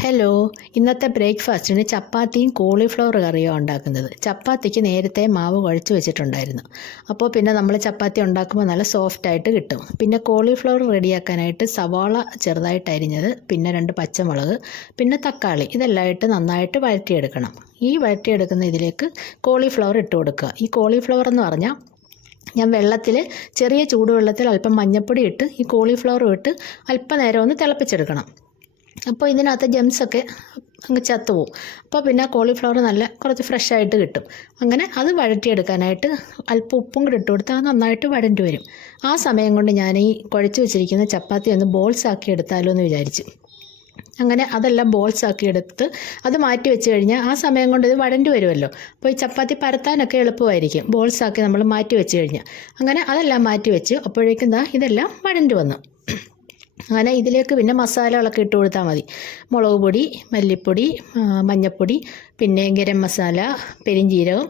Hello, ഇന്നത്തെ ബ്രേക്ക്ഫാസ്റ്റിന് ചപ്പാത്തിയും കോളിഫ്ലവർ കറിയാണ് ഉണ്ടാക്കുന്നത്. ചപ്പാത്തിക്ക് നേരത്തെ മാവ് കുഴച്ച് വെച്ചിട്ടുണ്ടായിരുന്നു. അപ്പോൾ പിന്നെ നമ്മൾ ചപ്പാത്തി ഉണ്ടാക്കുമ്പോൾ നല്ല സോഫ്റ്റായിട്ട് കിട്ടും. പിന്നെ കോളിഫ്ലവർ റെഡിയാക്കാനായിട്ട് സവാള ചെറുതായിട്ട് അരിഞ്ഞത്, പിന്നെ 2 പച്ചമുളക്, പിന്നെ തക്കാളി, ഇതെല്ലാം ഇട്ട് നന്നായിട്ട് വഴറ്റിയെടുക്കണം. ഈ വഴറ്റിയെടുക്കുന്ന ഇതിലേക്ക് കോളിഫ്ലവർ ഇട്ട് കൊടുക്കുക. ഈ കോളിഫ്ലവർ എന്ന് പറഞ്ഞാൽ ഞാൻ ചെറിയ ചൂടുവെള്ളത്തിൽ അല്പം മഞ്ഞൾപ്പൊടി ഇട്ട് ഈ കോളിഫ്ലവർ ഇട്ട് അല്പനേരം ഒന്ന് തിളപ്പിച്ചെടുക്കണം. അപ്പോൾ ഇതിനകത്ത് ജെംസൊക്കെ അങ്ങ് ചത്തുപോകും. അപ്പോൾ പിന്നെ കോളിഫ്ലവർ നല്ല കുറച്ച് ഫ്രഷായിട്ട് കിട്ടും. അങ്ങനെ അത് വഴറ്റിയെടുക്കാനായിട്ട് അല്പം ഉപ്പും കൂടി ഇട്ട് കൊടുത്താൽ അത് നന്നായിട്ട് വഴണ്ടി വരും. ആ സമയം കൊണ്ട് ഞാൻ ഈ കുഴച്ച് വെച്ചിരിക്കുന്ന ചപ്പാത്തി ഒന്ന് ബോൾസ് ആക്കി എടുത്താലോ എന്ന് വിചാരിച്ചു. അങ്ങനെ അതെല്ലാം ബോൾസ് ആക്കി എടുത്ത് അത് മാറ്റി വെച്ച് കഴിഞ്ഞാൽ ആ സമയം കൊണ്ട് ഇത് വഴണ്ടി വരുമല്ലോ. അപ്പോൾ ഈ ചപ്പാത്തി പരത്താനൊക്കെ എളുപ്പമായിരിക്കും ബോൾസ് ആക്കി നമ്മൾ മാറ്റി വെച്ച് കഴിഞ്ഞാൽ. അങ്ങനെ അതെല്ലാം മാറ്റി വെച്ച് അപ്പോഴേക്കും ഇതെല്ലാം വഴണ്ടി വന്നു. അങ്ങനെ ഇതിലേക്ക് പിന്നെ മസാലകളൊക്കെ ഇട്ട് കൊടുത്താൽ മതി. മുളക് പൊടി, മല്ലിപ്പൊടി, മഞ്ഞൾപ്പൊടി, പിന്നെ ഗരം മസാല, പെരിഞ്ജീരകം,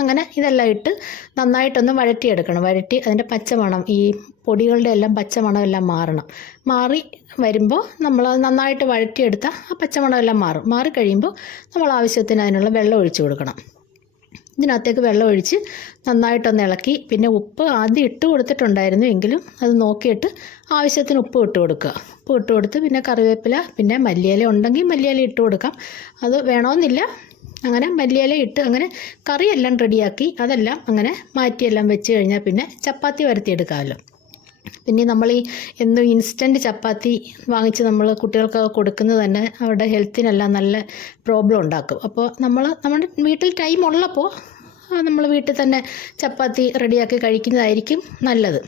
അങ്ങനെ ഇതെല്ലാം ഇട്ട് നന്നായിട്ടൊന്ന് വഴറ്റിയെടുക്കണം. വഴറ്റി അതിൻ്റെ പച്ചമണം, ഈ പൊടികളുടെ എല്ലാം പച്ചമണം എല്ലാം മാറി വരുമ്പോൾ നമ്മൾ നന്നായിട്ട് വഴറ്റിയെടുത്താൽ ആ പച്ചമണം എല്ലാം മാറിക്കഴിയുമ്പോൾ നമ്മൾ ആവശ്യത്തിന് അതിനുള്ള വെള്ളം ഒഴിച്ചു കൊടുക്കണം. ഇതിനകത്തേക്ക് വെള്ളം ഒഴിച്ച് നന്നായിട്ടൊന്ന് ഇളക്കി, പിന്നെ ഉപ്പ് ആദ്യം ഇട്ട് കൊടുത്തിട്ടുണ്ടായിരുന്നു, എങ്കിലും അത് നോക്കിയിട്ട് ആവശ്യത്തിന് ഉപ്പ് ഇട്ട് കൊടുക്കുക. ഉപ്പ് ഇട്ട് കൊടുത്ത് പിന്നെ കറിവേപ്പില, പിന്നെ മല്ലിയില ഉണ്ടെങ്കിൽ മല്ലിയില ഇട്ട് കൊടുക്കാം, അത് വേണമെന്നില്ല. അങ്ങനെ മല്ലിയില ഇട്ട് അങ്ങനെ കറിയെല്ലാം റെഡിയാക്കി അതെല്ലാം അങ്ങനെ മാറ്റിയെല്ലാം വെച്ച് കഴിഞ്ഞാൽ പിന്നെ ചപ്പാത്തി വരത്തിയെടുക്കാമല്ലോ. പിന്നെ നമ്മൾ എന്നും ഇൻസ്റ്റൻറ്റ് ചപ്പാത്തി വാങ്ങിച്ച് നമ്മൾ കുട്ടികൾക്കൊക്കെ കൊടുക്കുന്നത് തന്നെ അവരുടെ ഹെൽത്തിനെല്ലാം നല്ല പ്രോബ്ലം ഉണ്ടാക്കും. അപ്പോൾ നമ്മുടെ വീട്ടിൽ ടൈം ഉള്ളപ്പോൾ നമ്മൾ വീട്ടിൽ തന്നെ ചപ്പാത്തി റെഡിയാക്കി കഴിക്കുന്നതായിരിക്കും നല്ലത്.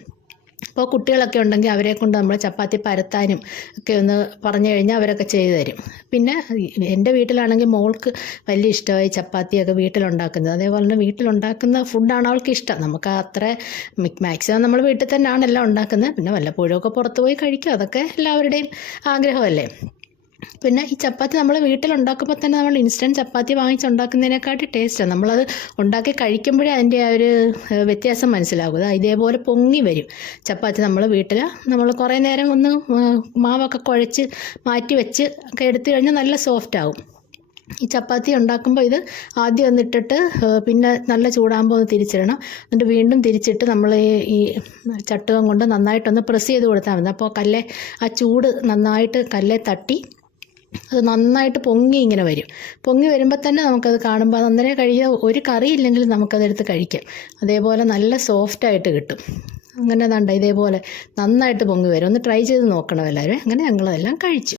അപ്പോൾ കുട്ടികളൊക്കെ ഉണ്ടെങ്കിൽ അവരെ കൊണ്ട് നമ്മൾ ചപ്പാത്തി പരത്താനും ഒക്കെ ഒന്ന് പറഞ്ഞു കഴിഞ്ഞാൽ അവരൊക്കെ ചെയ്തു തരും. പിന്നെ എൻ്റെ വീട്ടിലാണെങ്കിൽ മോൾക്ക് വലിയ ഇഷ്ടമായി ചപ്പാത്തിയൊക്കെ വീട്ടിലുണ്ടാക്കുന്നത്. അതേപോലെ തന്നെ വീട്ടിലുണ്ടാക്കുന്ന ഫുഡാണ് അവൾക്ക് ഇഷ്ടം. നമുക്ക് അത്ര മാക്സിമം നമ്മൾ വീട്ടിൽ തന്നെയാണ് എല്ലാം ഉണ്ടാക്കുന്നത്. പിന്നെ വല്ലപ്പോഴും ഒക്കെ പുറത്ത് പോയി കഴിക്കും, അതൊക്കെ എല്ലാവരുടെയും ആഗ്രഹമല്ലേ. പിന്നെ ഈ ചപ്പാത്തി നമ്മൾ വീട്ടിലുണ്ടാക്കുമ്പോൾ തന്നെ നമ്മൾ ഇൻസ്റ്റൻറ്റ് ചപ്പാത്തി വാങ്ങിച്ചുണ്ടാക്കുന്നതിനെക്കാട്ടി ടേസ്റ്റാണ്. നമ്മളത് ഉണ്ടാക്കി കഴിക്കുമ്പോഴേ അതിൻ്റെ ആ ഒരു വ്യത്യാസം മനസ്സിലാകും. ഇതേപോലെ പൊങ്ങി വരും ചപ്പാത്തി. നമ്മൾ കുറേ നേരം ഒന്ന് മാവൊക്കെ കുഴച്ച് മാറ്റി വെച്ച് ഒക്കെ എടുത്തു കഴിഞ്ഞാൽ നല്ല സോഫ്റ്റ് ആകും. ഈ ചപ്പാത്തി ഉണ്ടാക്കുമ്പോൾ ഇത് ആദ്യം ഒന്നിട്ടിട്ട് പിന്നെ നല്ല ചൂടാകുമ്പോൾ ഒന്ന് തിരിച്ചിടണം. എന്നിട്ട് വീണ്ടും തിരിച്ചിട്ട് നമ്മൾ ഈ ചട്ടുകം കൊണ്ട് നന്നായിട്ടൊന്ന് പ്രസ് ചെയ്ത് കൊടുത്താൽ മതി. അപ്പോൾ ആ ചൂട് നന്നായിട്ട് കല്ലെ തട്ടി അത് നന്നായിട്ട് പൊങ്ങി ഇങ്ങനെ വരും. പൊങ്ങി വരുമ്പോൾ തന്നെ നമുക്കത് കാണുമ്പോൾ അത് അന്നേരം ഒരു കറിയില്ലെങ്കിൽ നമുക്കതെടുത്ത് കഴിക്കാം. അതേപോലെ നല്ല സോഫ്റ്റായിട്ട് കിട്ടും. അങ്ങനെ ഇതേപോലെ നന്നായിട്ട് പൊങ്ങി വരും. ഒന്ന് ട്രൈ ചെയ്ത് നോക്കണം എല്ലാവരും. അങ്ങനെ ഞങ്ങളതെല്ലാം കഴിച്ചു.